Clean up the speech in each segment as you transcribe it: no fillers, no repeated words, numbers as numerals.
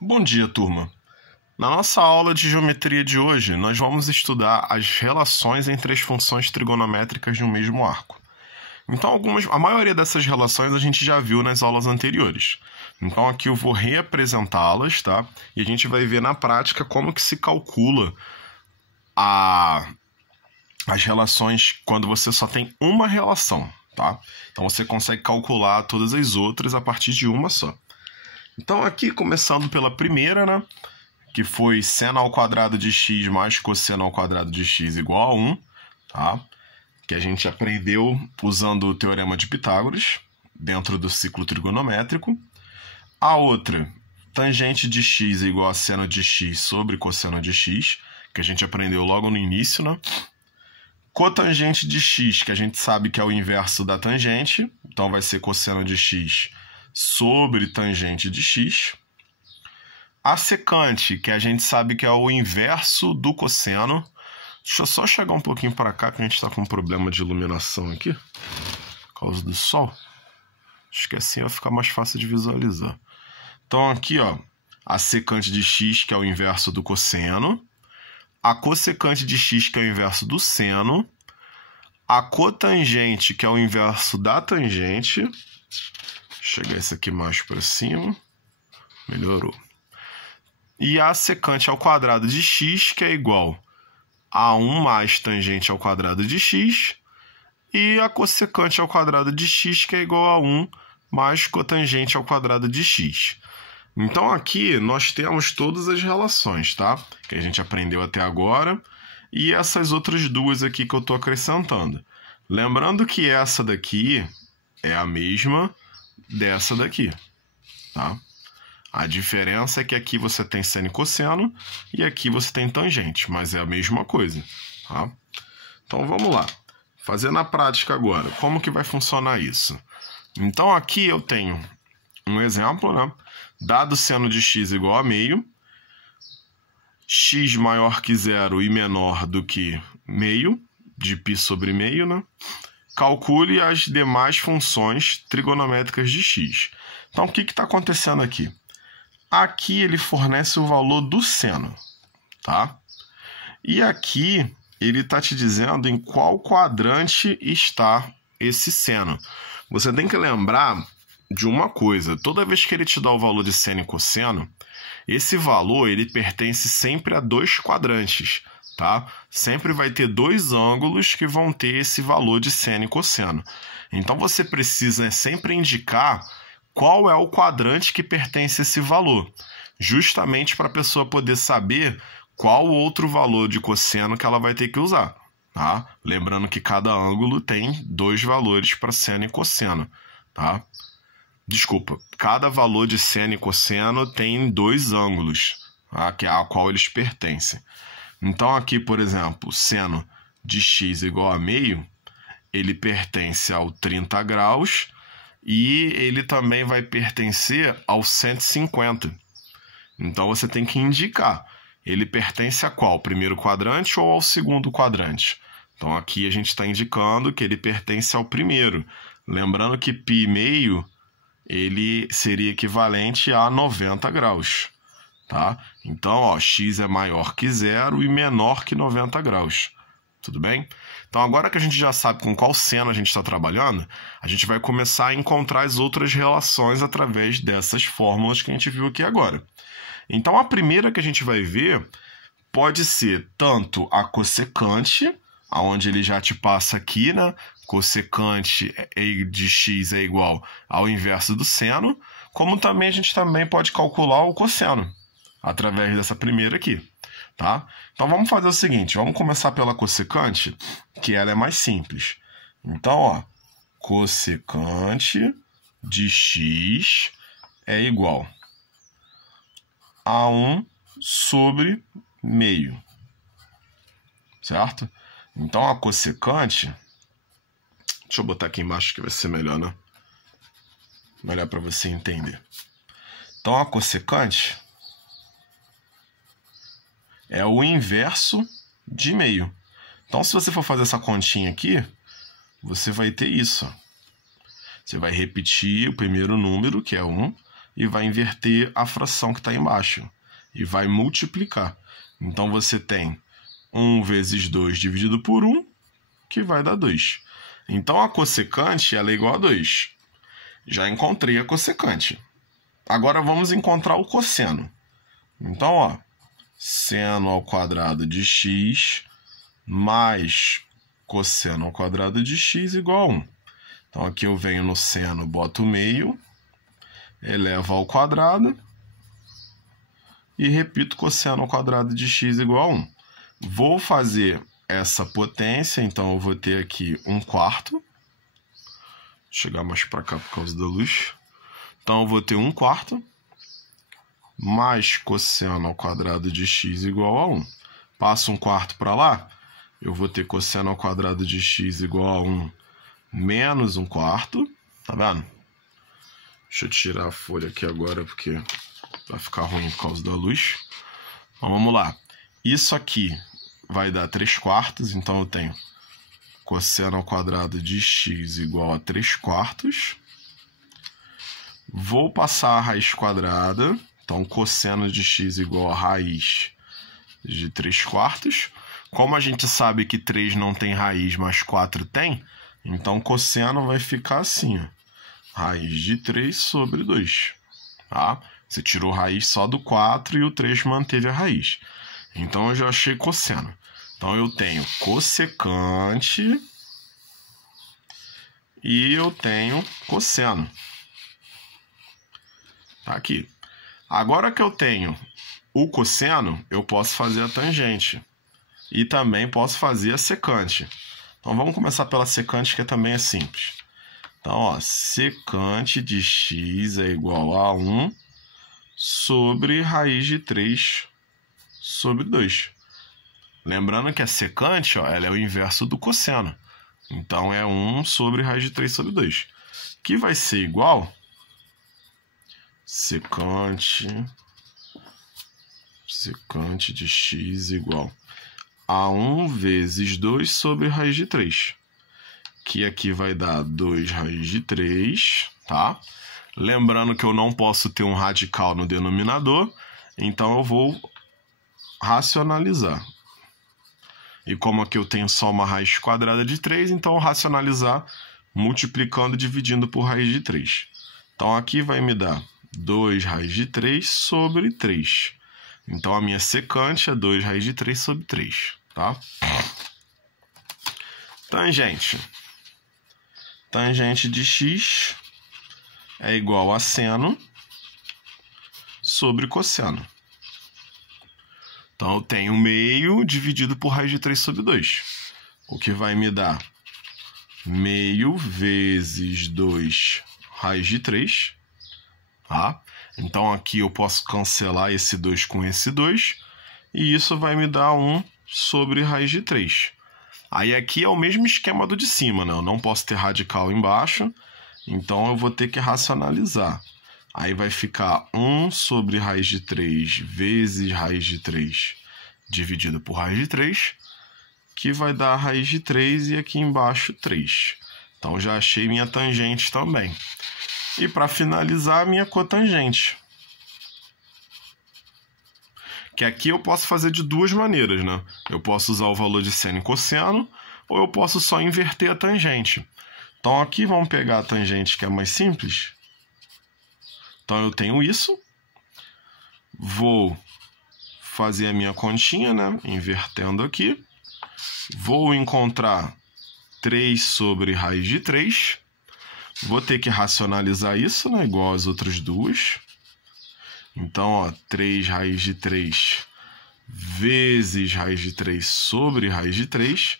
Bom dia, turma! Na nossa aula de geometria de hoje, nós vamos estudar as relações entre as funções trigonométricas de um mesmo arco. Então, a maioria dessas relações a gente já viu nas aulas anteriores. Então, aqui eu vou reapresentá-las, tá? E a gente vai ver na prática como que se calcula as relações quando você só tem uma relação, tá? Então, você consegue calcular todas as outras a partir de uma só. Então, aqui, começando pela primeira, né? Que foi seno ao quadrado de x mais cosseno ao quadrado de x igual a 1, tá? Que a gente aprendeu usando o teorema de Pitágoras, dentro do ciclo trigonométrico. A outra, tangente de x é igual a seno de x sobre cosseno de x, que a gente aprendeu logo no início, né? Cotangente de x, que a gente sabe que é o inverso da tangente, então vai ser cosseno de x sobre tangente de x. A secante, que a gente sabe que é o inverso do cosseno. Deixa eu só chegar um pouquinho para cá, que a gente está com um problema de iluminação aqui, por causa do sol. Acho que assim vai ficar mais fácil de visualizar. Então aqui, ó, a secante de x, que é o inverso do cosseno. A cossecante de x, que é o inverso do seno. A cotangente, que é o inverso da tangente. Vou chegar esse aqui mais para cima. Melhorou. E a secante ao quadrado de x, que é igual a 1 mais tangente ao quadrado de x. E a cossecante ao quadrado de x, que é igual a 1 mais cotangente ao quadrado de x. Então, aqui nós temos todas as relações, tá? Que a gente aprendeu até agora. E essas outras duas aqui que eu estou acrescentando. Lembrando que essa daqui é a mesma dessa daqui, tá? A diferença é que aqui você tem seno e cosseno e aqui você tem tangente, mas é a mesma coisa, tá? Então vamos lá. Fazer na prática agora. Como que vai funcionar isso? Então aqui eu tenho um exemplo, né? Dado seno de x igual a meio, x maior que zero e menor do que meio, de π sobre meio, né? Calcule as demais funções trigonométricas de x. Então o que está acontecendo aqui? Aqui ele fornece o valor do seno, tá? E aqui ele está te dizendo em qual quadrante está esse seno. Você tem que lembrar de uma coisa. Toda vez que ele te dá o valor de seno e cosseno, esse valor ele pertence sempre a dois quadrantes, tá? Sempre vai ter dois ângulos que vão ter esse valor de seno e cosseno. Então você precisa sempre indicar qual é o quadrante que pertence a esse valor, justamente para a pessoa poder saber qual outro valor de cosseno que ela vai ter que usar, tá? Lembrando que cada ângulo tem dois valores para seno e cosseno, tá? Desculpa, cada valor de seno e cosseno tem dois ângulos, tá? Que é a qual eles pertencem. Então aqui, por exemplo, seno de x igual a meio, ele pertence ao 30 graus, e ele também vai pertencer ao 150. Então você tem que indicar. Ele pertence a qual? Primeiro quadrante ou ao segundo quadrante? Então aqui a gente está indicando que ele pertence ao primeiro. Lembrando que π meio ele seria equivalente a 90 graus. Tá? Então, ó, x é maior que zero e menor que 90 graus. Tudo bem? Então, agora que a gente já sabe com qual seno a gente está trabalhando, a gente vai começar a encontrar as outras relações através dessas fórmulas que a gente viu aqui agora. Então, a primeira que a gente vai ver pode ser tanto a cossecante, onde ele já te passa aqui, né? Cossecante de x é igual ao inverso do seno, como também a gente também pode calcular o cosseno, através dessa primeira aqui. Tá? Então vamos fazer o seguinte, vamos começar pela cossecante, que ela é mais simples. Então, ó, cossecante de x é igual a 1 sobre meio, certo? Então a cossecante, deixa eu botar aqui embaixo que vai ser melhor, né? Melhor para você entender. Então a cossecante é o inverso de meio. Então, se você for fazer essa continha aqui, você vai ter isso. Você vai repetir o primeiro número, que é 1, e vai inverter a fração que está embaixo. E vai multiplicar. Então, você tem 1 vezes 2 dividido por 1, que vai dar 2. Então, a cossecante ela é igual a 2. Já encontrei a cossecante. Agora, vamos encontrar o cosseno. Então, ó, seno ao quadrado de x mais cosseno ao quadrado de x igual a 1. Então, aqui eu venho no seno, boto o meio, elevo ao quadrado e repito cosseno ao quadrado de x igual a 1. Vou fazer essa potência, então eu vou ter aqui 1/4. Vou chegar mais para cá por causa da luz. Então, eu vou ter 1/4 mais cosseno ao quadrado de x igual a 1. Passo 1/4 para lá, eu vou ter cosseno ao quadrado de x igual a 1 menos 1/4. Tá vendo? Deixa eu tirar a folha aqui agora, porque vai ficar ruim por causa da luz. Então, vamos lá. Isso aqui vai dar 3/4, então eu tenho cosseno ao quadrado de x igual a 3/4. Vou passar a raiz quadrada, então cosseno de x igual a raiz de 3/4. Como a gente sabe que 3 não tem raiz, mas 4 tem, então cosseno vai ficar assim, ó, raiz de 3 sobre 2. Tá? Você tirou raiz só do 4 e o 3 manteve a raiz. Então, eu já achei cosseno. Então, eu tenho cossecante e eu tenho cosseno. Tá aqui. Agora que eu tenho o cosseno, eu posso fazer a tangente. E também posso fazer a secante. Então, vamos começar pela secante, que também é simples. Então, ó, secante de x é igual a 1 sobre raiz de 3 sobre 2. Lembrando que a secante, ó, ela é o inverso do cosseno. Então, é 1 sobre raiz de 3 sobre 2. Que vai ser igual secante de x igual a 1 vezes 2 sobre raiz de 3. Que aqui vai dar 2 raiz de 3, tá? Lembrando que eu não posso ter um radical no denominador, então eu vou racionalizar. E como aqui eu tenho só uma raiz quadrada de 3, então eu vou racionalizar multiplicando e dividindo por raiz de 3. Então aqui vai me dar 2 raiz de 3 sobre 3. Então a minha secante é 2 raiz de 3 sobre 3, tá? Tangente. Tangente de x é igual a seno sobre cosseno. Então, eu tenho meio dividido por raiz de 3 sobre 2. O que vai me dar meio vezes 2 raiz de 3. Tá? Então, aqui eu posso cancelar esse 2 com esse 2. E isso vai me dar 1 sobre raiz de 3. Aí aqui é o mesmo esquema do de cima, né? Eu não posso ter radical embaixo, então eu vou ter que racionalizar. Aí vai ficar 1 sobre raiz de 3 vezes raiz de 3 dividido por raiz de 3, que vai dar raiz de 3 e aqui embaixo 3. Então já achei minha tangente também. E para finalizar, minha cotangente. Que aqui eu posso fazer de duas maneiras, né? Eu posso usar o valor de seno e cosseno, ou eu posso só inverter a tangente. Então aqui vamos pegar a tangente que é mais simples. Então eu tenho isso. Vou fazer a minha continha, né? Invertendo aqui. Vou encontrar 3 sobre raiz de 3. Vou ter que racionalizar isso, né? Igual às outras duas. Então, ó, 3 raiz de 3 vezes raiz de 3 sobre raiz de 3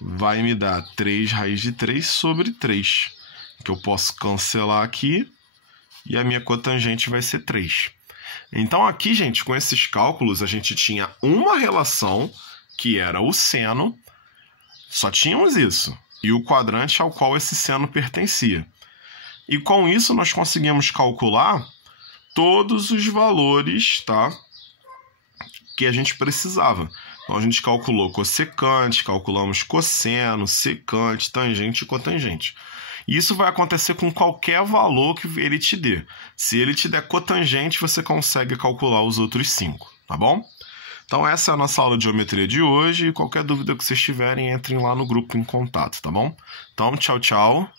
vai me dar 3 raiz de 3 sobre 3, que eu posso cancelar aqui e a minha cotangente vai ser 3. Então, aqui, gente, com esses cálculos, a gente tinha uma relação, que era o seno, só tínhamos isso, e o quadrante ao qual esse seno pertencia. E com isso, nós conseguimos calcular todos os valores, tá, que a gente precisava. Então, a gente calculou cossecante, calculamos cosseno, secante, tangente e cotangente. E isso vai acontecer com qualquer valor que ele te dê. Se ele te der cotangente, você consegue calcular os outros 5, tá bom? Então essa é a nossa aula de geometria de hoje, e qualquer dúvida que vocês tiverem, entrem lá no grupo em contato, tá bom? Então, tchau, tchau.